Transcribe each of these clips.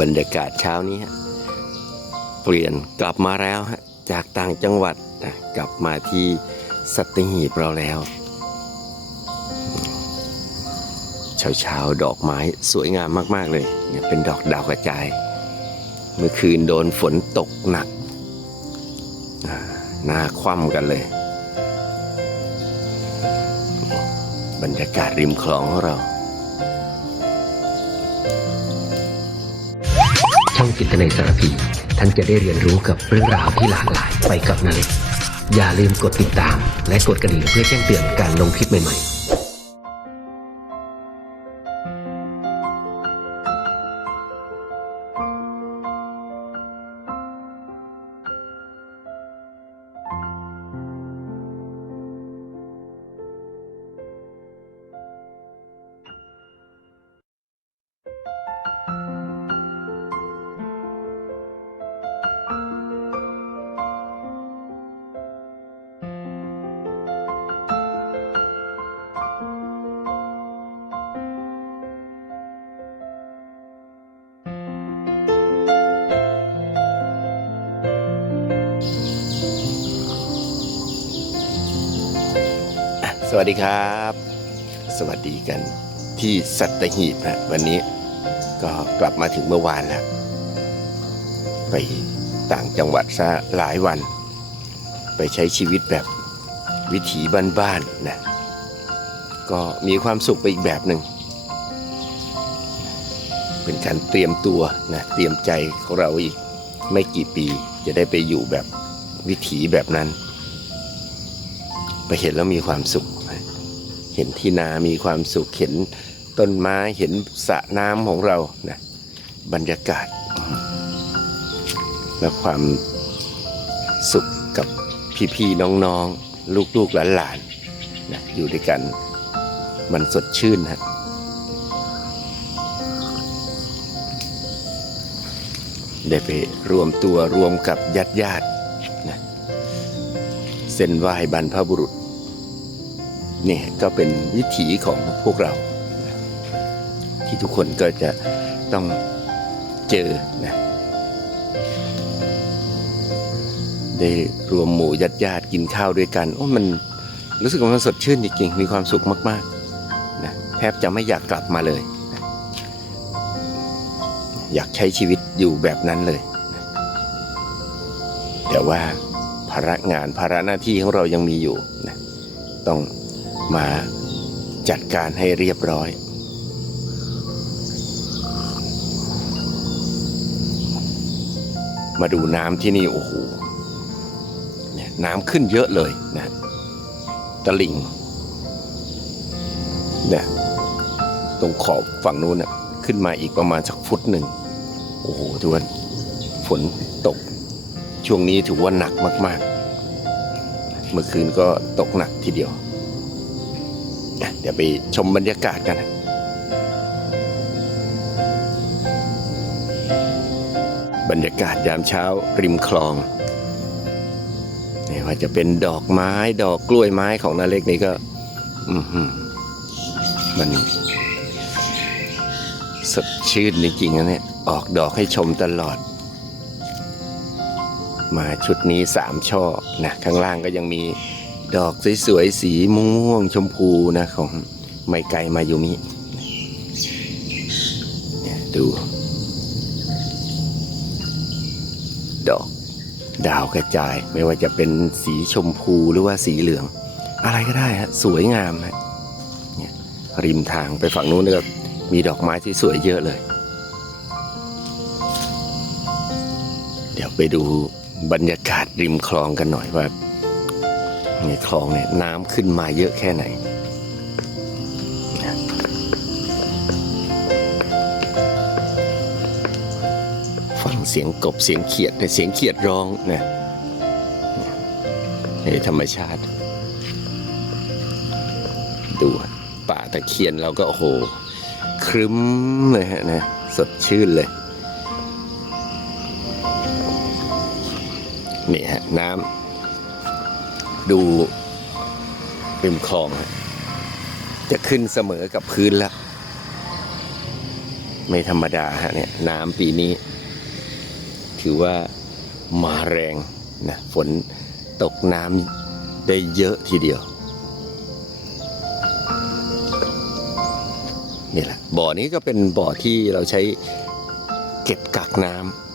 บรรยากาศเช้านี้ฮะเปลี่ยนกลับมาแล้วฮะจากต่างจังหวัดนะกลับมาที่สัตหีบเราแล้ว เช้าเช้าๆดอกไม้สวยงามมาก ๆ เลยเนี่ยเป็นดอกดาวกระจาย เมื่อคืนโดนฝนตกหนักหน้าคว่ำกันเลย บรรยากาศริมคลองของเรา กิตในสารพี ท่านจะได้เรียนรู้กับเรื่องราวที่หลากหลายไปกับนาเล็กอย่าลืมกดติดตาม และกดกระดิ่งเพื่อแจ้งเตือนการลงคลิปใหม่ๆ สวัสดีครับ สวัสดีกันที่สัตหีบนะวันนี้ก็กลับมาถึงเมื่อวานแล้วไปต่างจังหวัดซะหลายวัน ไปใช้ชีวิตแบบวิถีบ้านๆนะก็มีความสุขไปอีกแบบหนึ่งเป็นการเตรียมตัวนะเตรียมใจของเราอีกไม่กี่ปีจะได้ไปอยู่แบบวิถีแบบนั้น ไปเห็นแล้วมีความสุข เห็นที่นามีความสุขเห็นต้นไม้เห็นสระน้ำของเรานะบรรยากาศ และความสุขกับพี่ๆน้องๆ ลูกๆหลานๆนะอยู่ด้วยกันมันสดชื่นฮะได้ไปรวมตัวรวมกับญาติญาติๆนะเส้นไหว้บรรพบุรุษ เนี่ยก็เป็นวิถีของพวกเรา ที่ทุกคนก็จะต้องเจอนะได้รวมหมู่ญาติญาติกินข้าวด้วยกันโอ้มันรู้สึกว่ามันสดชื่นจริงๆมีความสุขมากๆนะแทบจะไม่อยากกลับมาเลยนะอยากใช้ชีวิตอยู่แบบนั้นเลยนะแต่ว่าภาระงานภาระหน้าที่ของเรายังมีอยู่นะต้อง มาจัดการให้เรียบร้อย มาดูน้ำที่นี่โอ้โหเนี่ยน้ำขึ้นเยอะเลยนะตะลิ่งเนี่ยตรงขอบฝั่งนู้นนะขึ้นมาอีกประมาณสักฟุตหนึ่ง โอ้โหทุกคนฝนตก ช่วงนี้ถือว่าหนักมาก ๆ เมื่อคืนก็ตกหนักทีเดียว เดี๋ยวไปชมบรรยากาศกันนะบรรยากาศยามเช้าริมคลองนี่ว่าจะเป็นดอกไม้ดอกกล้วยไม้ของนาเล็กนี่ก็ อือหือมันสดชื่นจริงๆนะเนี่ย ออกดอกให้ชมตลอด มาชุดนี้สามช่อนะข้างล่างก็ยังมี ดอกสวยๆสีม่วงชมพูนะของไมไกลมายุมิเนี่ยดู ดอกดาวกระจายไม่ว่าจะเป็นสีชมพูหรือว่าสีเหลือง อะไรก็ได้ฮะสวยงามฮะเนี่ยริมทางไปฝั่งนู้นก็มีดอกไม้ที่สวยเยอะเลย เดี๋ยวไปดูบรรยากาศริมคลองกันหน่อยว่า ในคลองเนี่ยน้ำขึ้นมาเยอะแค่ไหนฟังเสียงกบเสียงเขียดแต่เสียงเขียดร้องเนี่ยในธรรมชาติ ดูป่าตะเคียนเราก็โอ้โห ครึ้มเลยฮะนะสดชื่นเลยนี่ฮะน้ำ ดูริมคลอง จะขึ้นเสมอกับพื้นแล้ว ไม่ธรรมดาฮะเนี่ยน้ำปีนี้ ถือว่ามาแรงนะฝนตกน้ำได้เยอะทีเดียว นี่แหละบ่อนี้ก็เป็นบ่อที่เราใช้เก็บกักน้ำ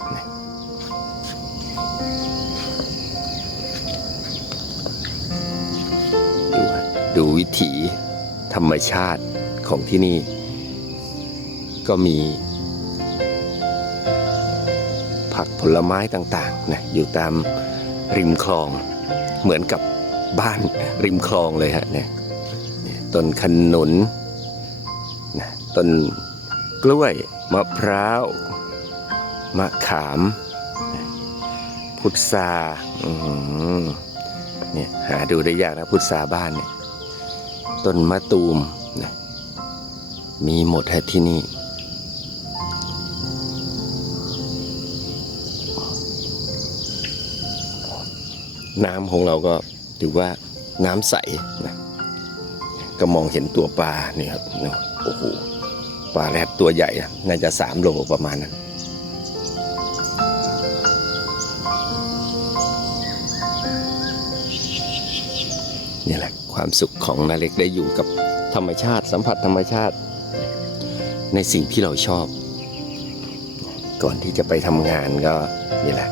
วิถีธรรมชาติของที่นี่ ก็มี ผักผลไม้ต่างๆนะอยู่ตามริมคลองเหมือนกับบ้านริมคลองเลยฮะเนี่ยต้นขนุนนะต้นกล้วยมะพร้าว มะขาม พุทราเนี่ยหาดูได้ยากนะพุทราบ้านเนี่ย ต้นมะตูมนะมีหมดฮะที่นี่ น้ำของเราก็ถือว่าน้ำใสนะก็มองเห็นตัวปลานี่ครับโอ้โหปลาแรดตัวใหญ่นะน่าจะสามโลประมาณนั้น ความสุขของนาเล็กได้อยู่กับธรรมชาติสัมผัสธรรมชาติ ในสิ่งที่เราชอบ ก่อนที่จะไปทำงานก็นี่แหละ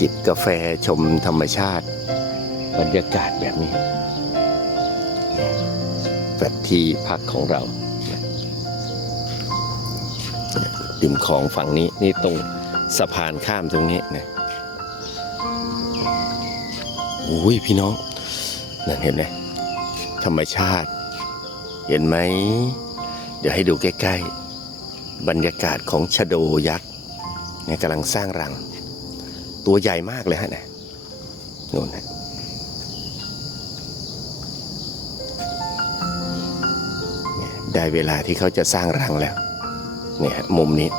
จิบกาแฟชมธรรมชาติ บรรยากาศแบบนี้แบบที่พักของเราริมคลองฝั่งนี้นี่ตรงสะพานข้ามตรงนี้นะโอ้ยพี่น้องนั่นเห็นไหม ธรรมชาติ เห็นไหม เดี๋ยวให้ดูใกล้ ๆ บรรยากาศของชะโดยักษ์เนี่ยกำลังสร้างรัง ตัวใหญ่มากเลยฮะนะนู่นนะเนี่ยได้เวลาที่เขาจะสร้างรังแล้ว เนี่ยมุมนี้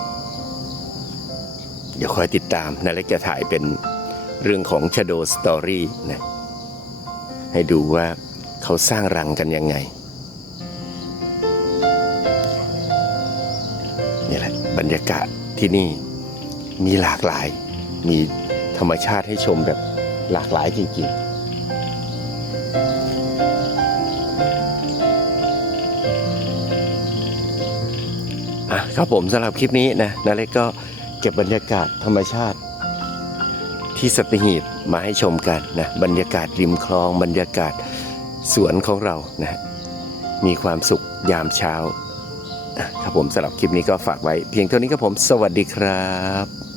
เดี๋ยวคอยติดตามนาเล็กจะถ่ายเป็นเรื่องของ Shadow Story นะให้ดูว่า เขาสร้างรังกันยังไงนี่แหละบรรยากาศที่นี่มีหลากหลาย มีธรรมชาติให้ชมแบบหลากหลายจริงๆอะครับผมสำหรับคลิปนี้นะนาเล็กก็เก็บบรรยากาศธรรมชาติ ที่สัตหีบมาให้ชมกันนะบรรยากาศริมคลองบรรยากาศ สวนของเรานะมีความสุขยามเช้าครับผมสำหรับคลิปนี้ก็ฝากไว้ เพียงเท่านี้ครับผม สวัสดีครับ